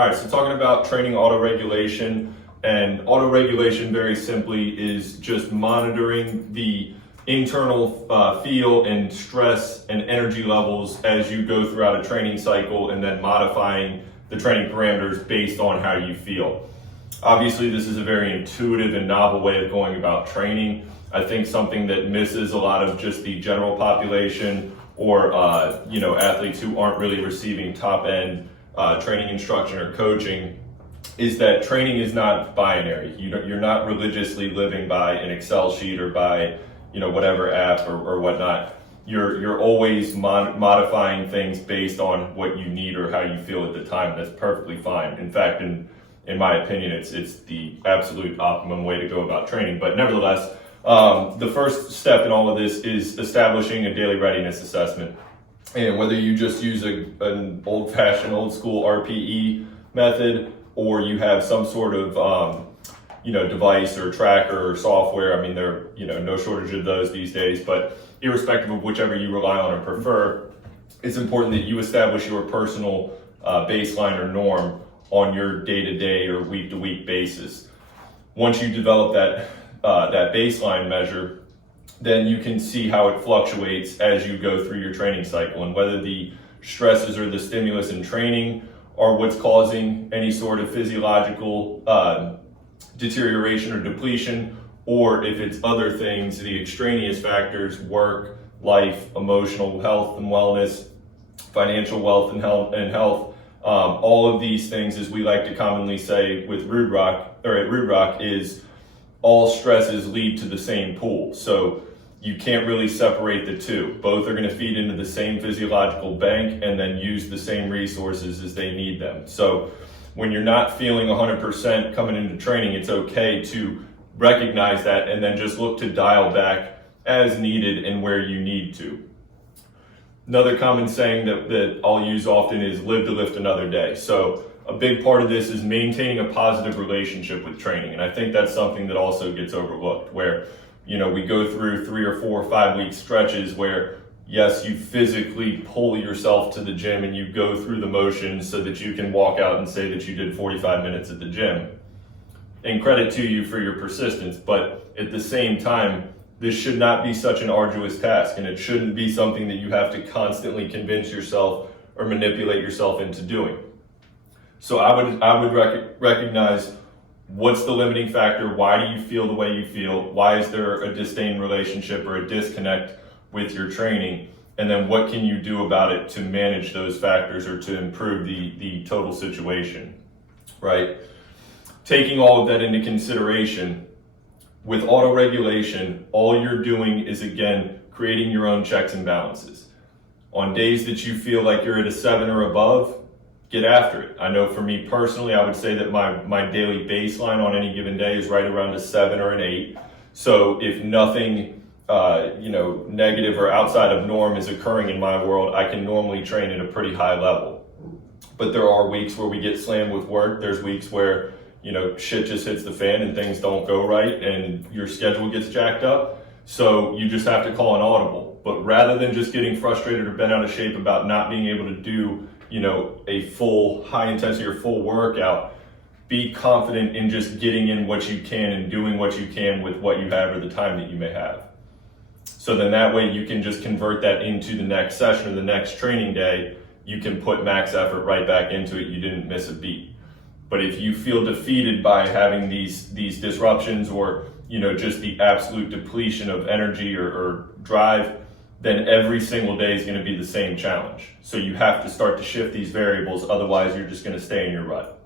All right, so talking about training autoregulation, and autoregulation very simply is just monitoring the internal feel and stress and energy levels as you go throughout a training cycle, and then modifying the training parameters based on how you feel. Obviously, this is a very intuitive and novel way of going about training. I think something that misses a lot of just the general population or athletes who aren't really receiving top-end training instruction or coaching is that training is not binary. You're not religiously living by an Excel sheet or by whatever app or whatnot. You're always modifying things based on what you need or how you feel at the time. That's perfectly fine. In fact, in my opinion, it's the absolute optimum way to go about training. But nevertheless, the first step in all of this is establishing a daily readiness assessment. And whether you just use an old-fashioned, old-school RPE method, or you have some sort of device or tracker or software. I mean, there are no shortage of those these days, but irrespective of whichever you rely on or prefer, it's important that you establish your personal baseline or norm on your day-to-day or week-to-week basis. Once you develop that baseline measure, then you can see how it fluctuates as you go through your training cycle, and whether the stresses or the stimulus in training are what's causing any sort of physiological deterioration or depletion, or if it's other things, the extraneous factors, work, life, emotional health and wellness, financial wealth and health. All of these things, as we like to commonly say with at Rude Rock, is all stresses lead to the same pool. So you can't really separate the two. Both are going to feed into the same physiological bank and then use the same resources as they need them. So when you're not feeling 100% coming into training, it's okay to recognize that and then just look to dial back as needed and where you need to. Another common saying that I'll use often is live to lift another day. So a big part of this is maintaining a positive relationship with training. And I think that's something that also gets overlooked, where we go through 3 or 4 or 5 week stretches where, yes, you physically pull yourself to the gym and you go through the motions so that you can walk out and say that you did 45 minutes at the gym. And credit to you for your persistence, but at the same time, this should not be such an arduous task, and it shouldn't be something that you have to constantly convince yourself or manipulate yourself into doing. So I would recognize what's the limiting factor. Why do you feel the way you feel? Why is there a disdain relationship or a disconnect with your training? And then what can you do about it to manage those factors or to improve the total situation, right? Taking all of that into consideration, with autoregulation, all you're doing is, again, creating your own checks and balances. On days that you feel like you're at a 7 or above, get after it. I know for me personally, I would say that my daily baseline on any given day is right around a 7 or an 8. So if nothing negative or outside of norm is occurring in my world, I can normally train at a pretty high level. But there are weeks where we get slammed with work. There's weeks where shit just hits the fan and things don't go right and your schedule gets jacked up. So you just have to call an audible. But rather than just getting frustrated or bent out of shape about not being able to do a full high intensity or full workout, be confident in just getting in what you can and doing what you can with what you have or the time that you may have. So then that way you can just convert that into the next session or the next training day. You can put max effort right back into it. You didn't miss a beat. But if you feel defeated by having these disruptions or just the absolute depletion of energy or drive, then every single day is going to be the same challenge. So you have to start to shift these variables, otherwise you're just going to stay in your rut.